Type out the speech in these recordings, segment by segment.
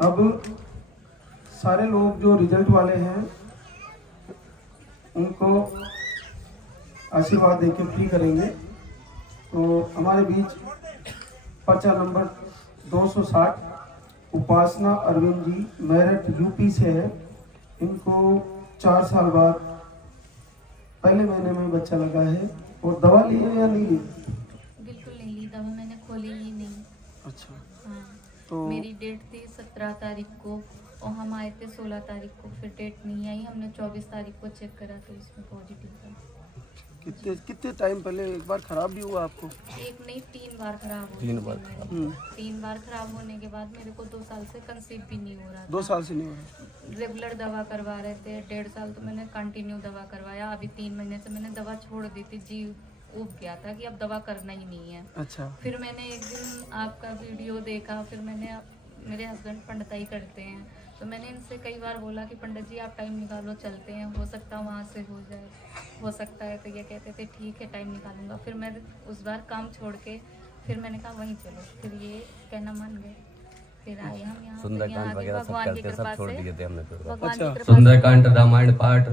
अब सारे लोग जो रिजल्ट वाले हैं उनको आशीर्वाद देके फ्री करेंगे। तो हमारे बीच पर्चा नंबर 260 उपासना अरविंद जी मेरठ यूपी से है। इनको 4 साल बाद पहले महीने में बच्चा लगा है। और दवा ली है या नहीं ली? बिल्कुल नहीं ली दवा, मैंने खोली ही नहीं। अच्छा। हाँ, तो मेरी डेट थी 17 तारीख को और हम आए थे 16 तारीख को, फिर डेट नहीं आई। हमने 24 तारीख को चेक करा तो इसमें पॉजिटिव था। कितने टाइम पहले एक बार खराब भी हुआ आपको? एक नहीं 3 बार खराब हो 3 बार खराब। 3 बार खराब होने के बाद मेरे को 2 साल से कंसीव भी नहीं हो रहा था। 2 साल से नहीं हो रहा? रेगुलर दवा करवा रहे थे, 1.5 साल तो मैंने कंटिन्यू दवा करवाया। अभी 3 महीने से मैंने दवा छोड़ दी थी, जी उब गया था कि अब दवा करना ही नहीं है। अच्छा। फिर मैंने एक दिन आपका वीडियो देखा, फिर मैंने मेरे हस्बैंड पंडिताई करते हैं तो मैंने इनसे कई बार बोला कि पंडित जी आप टाइम निकालो, चलते हैं, हो सकता है वहाँ से हो जाए, हो सकता है। तो ये कहते थे ठीक है टाइम निकालूंगा। फिर मैं उस बार काम छोड़ के फिर मैंने कहा वहीं चलो, फिर ये कहना मान गए। फिर आए हम यहाँ सुंदरकांड वगैरह सब करते, सब छोड़ दिए थे हमने। फिर सुंदरकांड, रामायण पाठ,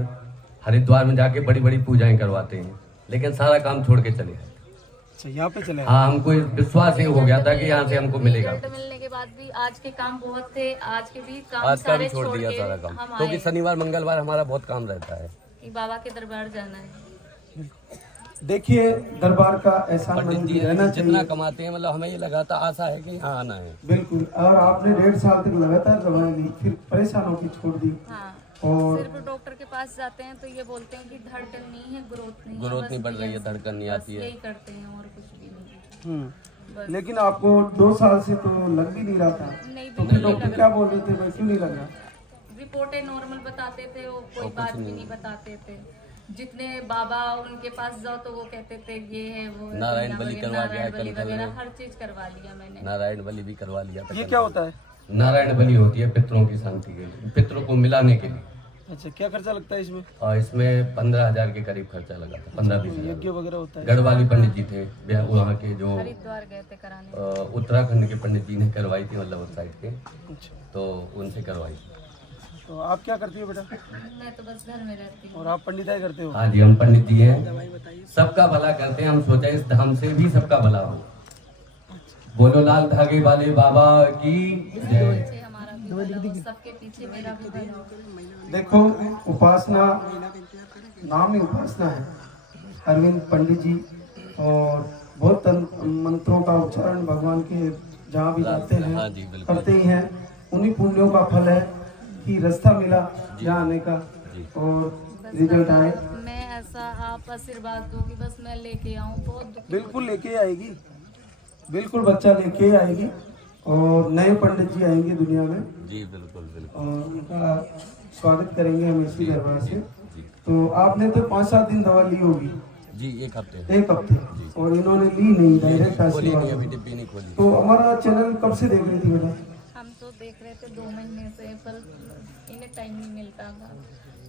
हरिद्वार में जाके बड़ी बड़ी पूजाएं करवाते हैं, लेकिन सारा काम छोड़ के चले। अच्छा, यहाँ पे चले? हाँ, हमको विश्वास ही हो गया था कि यहाँ से हमको मिलेगा। रिजल्ट मिलने के बाद भी आज के काम बहुत थे, आज के भी काम आज का भी सारे छोड़ दिया सारा काम, हम क्योंकि आए शनिवार मंगलवार हमारा बहुत काम रहता है कि बाबा के दरबार जाना है। देखिए, दरबार का एहसान पंडित जी रहना जितना चाहिए। कमाते हैं, मतलब हमें ये लगा था, आशा है कि यहाँ आना है। बिल्कुल। और आपने 1.5 साल तक लगातार दवाएं ली, फिर परेशान होकर छोड़ दी। हाँ, और सिर्फ डॉक्टर के पास जाते हैं तो ये बोलते हैं कि धड़कन नहीं है, ग्रोथ नहीं है, ग्रोथ बस नहीं बढ़ रही है, बस धड़कन नहीं आती है। यही करते हैं और कुछ भी नहीं। बस। लेकिन आपको 2 साल से तो लग भी नहीं रहा था, नहीं तो भी फिर नहीं डॉक्टर लग क्या रहा। बोल रहे थे, भाई क्यों नहीं लग रहा? रिपोर्टें नॉर्मल बताते थे, वो कोई बात भी नहीं बताते थे। जितने बाबा उनके पास जाओ तो वो कहते थे ये है वो है, नारायण बलि वगैरह, करवा दिया, नारायण बलि कल वगैरह हर चीज करवा लिया मैंने। नारायण बलि भी करवा लिया था। ये क्या होता है? नारायण बलि होती है पितरों की शांति के लिए, पितरों को मिलाने के लिए। अच्छा, क्या खर्चा लगता है इसमें? और इसमें 15,000 के करीब खर्चा लगा था, 15-20 यज्ञ हजार। वगैरह होता है? गढ़वाली पंडित जी थे वहाँ के, जो हरिद्वार गए थे कराने। उत्तराखंड के पंडित जी ने करवाई थी, मतलब उस साइड के, अच्छा। तो उनसे करवाई। तो आप क्या करती हो बेटा? मैं तो बस घर में रहती हूँ। और आप पंडिताई करते हो? हाँ जी, हम पंडित जी हैं, सबका भला करते हैं। हम सोचे इस धाम से भी सबका भला हो। बोलो लाल धागे वाले बाबा की जय। पीछे हमारा भी भला हो, सबके पीछे मेरा भी भला हो। देखो, उपासना नाम ही उपासना है, अरविंद पंडित जी, और बहुत मंत्रों का उच्चारण भगवान के जहाँ भी जाते हैं हाँ जी, बिल्कुल। करते ही हैं। उन्हीं पुण्यों का फल है कि रास्ता मिला यहाँ आने का और रिजल्ट आए। मैं ऐसा आप आशीर्वाद दो कि बस मैं लेके आऊँ, बहुत दुखी बिल्कुल लेके आएगी, बिल्कुल बच्चा लेके आएगी, और नए पंडित जी आएंगे दुनिया में जी बिल्कुल बिल्कुल। और उनका स्वागत करेंगे हम इसी दरबार से। तो आपने तो 5-7 दिन दवा ली होगी? जी, 1 हफ्ते। 1 हफ्ते। और इन्होंने ली नहीं, डायरेक्ट खोली नहीं, अभी आशीर्वाद। डिब्बी नहीं खोली। तो हमारा चैनल कब से देख रही थी बेटा? हम तो देख रहे थे 2 महीने से, पर इन्हें टाइम नहीं मिलता था,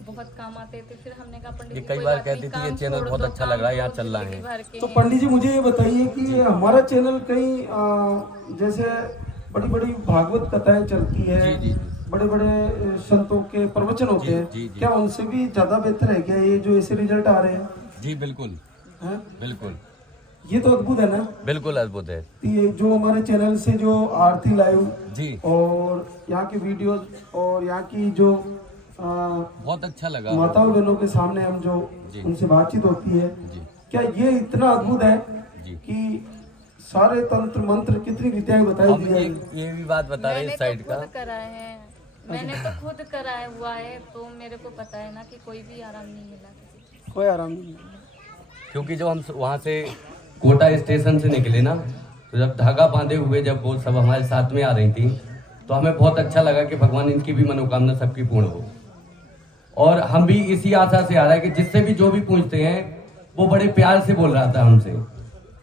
बहुत काम आते थे। फिर हमने कहा पंडित ये जी कई कोई बार बात कहती नहीं, थी ये काम चैनल छोड़ बहुत दो, अच्छा काम लग रहा है, यहाँ छोड़ चल रहा जिंदगी है। भर के तो हैं। पंडित जी मुझे ये बताइए कि हमारा चैनल कहीं जैसे बड़ी बड़ी भागवत कथाएं चलती है, जी, जी, जी। बड़े बड़े संतों के प्रवचन होते जी, हैं, जी, जी। क्या उनसे भी ज्यादा बेहतर है क्या ये जो ऐसे रिजल्ट आ रहे हैं? जी बिल्कुल हैं? बिल्कुल ये तो अद्भुत है ना। बिल्कुल अद्भुत है ये जो हमारे चैनल से जो आरती लाइव जी, और यहाँ की वीडियोस और यहाँ की जो बहुत अच्छा लगा माताओं बहनों के सामने हम जो जी। उनसे बातचीत होती है, जी क्या ये इतना अद्भुत है जी। कि सारे तंत्र मंत्र कितनी विद्याएं बताई हम दी जाएगी? ये भी बात बता रहे मैंने इस साइड तो का। खुद कराए हैं, मैंने तो खुद कराया हुआ है, तो मेरे को पता है ना कि कोई भी आराम नहीं मिला किसी को। कोई आराम नहीं। क्योंकि जब हम वहाँ से कोटा स्टेशन से निकले ना, तो जब धागा बांधे हुए जब वो सब हमारे साथ में आ रही थी, तो हमें बहुत अच्छा लगा कि भगवान इनकी भी मनोकामना सबकी पूर्ण हो। और हम भी इसी आशा से आ रहा है कि जिससे भी जो भी पूछते हैं, वो बड़े प्यार से बोल रहा था हमसे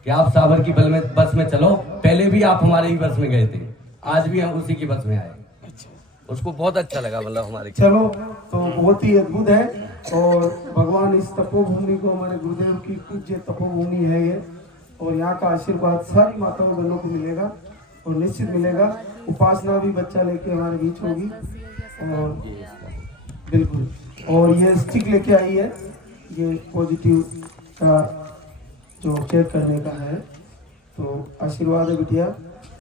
कि आप साबर की बस में चलो, पहले भी आप हमारे ही बस में गए थे, आज भी हम उसी की बस में आए। उसको बहुत अच्छा लगा, मतलब हमारे। चलो, तो बहुत ही अद्भुत है। और भगवान इस तपोभूमि को, हमारे गुरुदेव की पूज्य तपोभूमि है ये, और यहाँ का आशीर्वाद सारी माताओं बहनों को मिलेगा। और निश्चित मिलेगा। उपासना भी बच्चा लेके हमारे बीच होगी और बिल्कुल, और ये स्टिक लेके आई है, ये पॉजिटिव का जो चेक करने का है। तो आशीर्वाद है बिटिया।